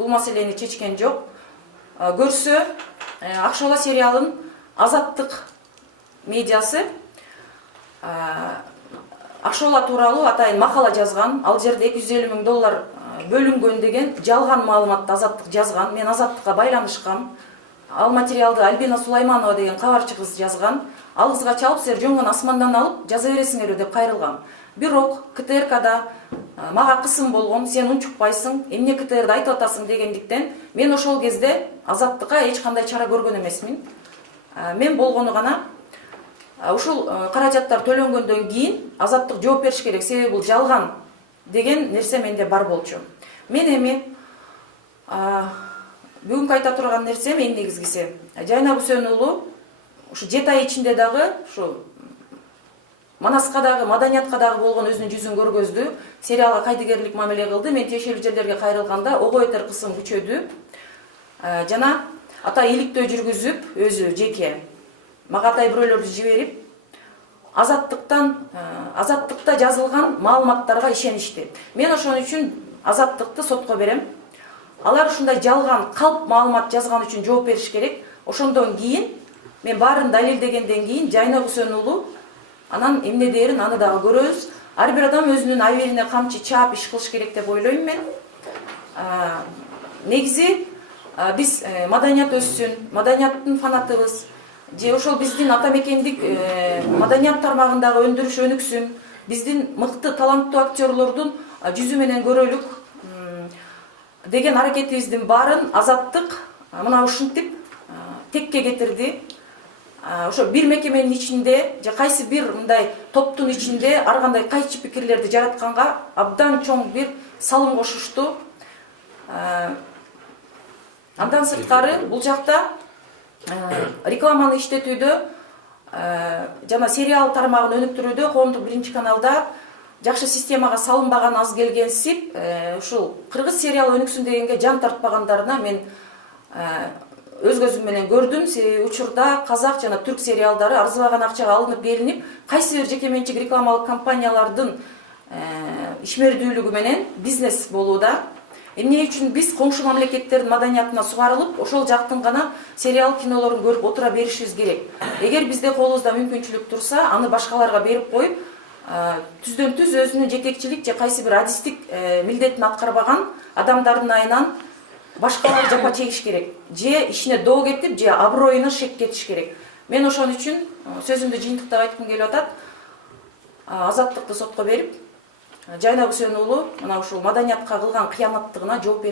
бул маселени чечкен жок. Көрсө, Акшола сериалын Азаттык медиасы Акшола тууралуу атайын макала жазган. Ал жерде $250,000 бөлүнгөн деген жалган маалыматты Азаттык жазган. Мен Азаттыкка байланышкам. Ал материалды Альбина Сулайманова деген кабарчы кыз жазган. Ал кызга чалып, силер жөнгөн асмандан алып жаза бересиңер деп кайрылгам. Бирок КТРКда мага кысым болгон, сен унчукпайсың, эмне КТРди айтып атасың дегендиктен мен ошол кезде Азаттыкка эч кандай чара көргөн эмесмин. Мен болгону гана ушул каражаттар төлөнгөндөн кийин Азаттык жооп бериш керек, себеби бул жалган деген нерсе менде бар болчу. Мен эми бүгүнкү айта турган нерсем эң негизгиси, Жайнак Үсен уулу ушу 7 ай ичинде дагы ушу Манаска дагы, маданиятка дагы болгон өзүнүн жүзүн көргөздү, сериалга кайдыгерлик мамиле кылды. Мен тиешелүү жерлерге кайрылганда ого бетер кысым күчөдү. Жана ата иликтөө жүргүзүп, өзү жеке мага атай бирөөлөрдү жиберип, Азаттыкта жазылган маалыматтарга ишеништи. Мен ошон үчүн Азаттыкты сотко берем. Алар ушундай жалган, калп маалымат жазган үчүн жооп бериш керек. Ошондон кийин мен баарын далилдегенден кийин Жайнак Үсен уулу анан эмне дээрин аны дагы көрөбүз. Ар бир адам өзүнүн абийирине камчы чаап иш кылыш керек деп ойлойм мен. Негизи биз маданият өссүн, маданияттын фанатыбыз. Же ошол биздин ата мекендик маданият тармагындагы өндүрүш өнүксүн. Биздин мыкты, таланттуу актерлордун жүзү менен көрөлүк деген аракетибиздин баарын Азаттык мына ушинтип текке кетирди. Ошо бир мекеменин ичинде же кайсы бир мындай топтун ичинде ар кандай кайчы пикирлерди жаратканга абдан чоң бир салым кошушту. Андан сырткары бул жакта рекламаны иштетүүдө жана сериал тармагын өнүктүрүүдө коомдук биринчи каналда жакшы системага салынбаган аз келгенсип, ушул кыргыз сериал өнүксүн дегенге жан тартпагандарына мен өз көзүм менен көрдүм. Себеби учурда казак жана түрк сериалдары арзыбаган акчага алынып келинип, кайсы бир жеке менчик рекламалык компаниялардын ишмердүүлүгү менен бизнес болууда. Эмне үчүн биз коңшу мамлекеттердин маданиятына сугарылып, ошол жактын гана сериал кинолорун көрүп отура беришибиз керек. Эгер бизде колубузда мүмкүнчүлүк турса, аны башкаларга берип коюп, түздөн түз өзүнүн жетекчилик же кайсы бир адистик милдетин аткарбаган адамдардын айынан башкалар жапа чегиш керек. Же ишине доо кетип, же аброюна шек кетиш керек. Мен ошон үчүн сөзүмдү жыйынтыктап айткым келип атат. Азаттыкты сотко берип, Жайнак Үсен уулу мына ушул маданиятка кылган кыяматтыгына жооп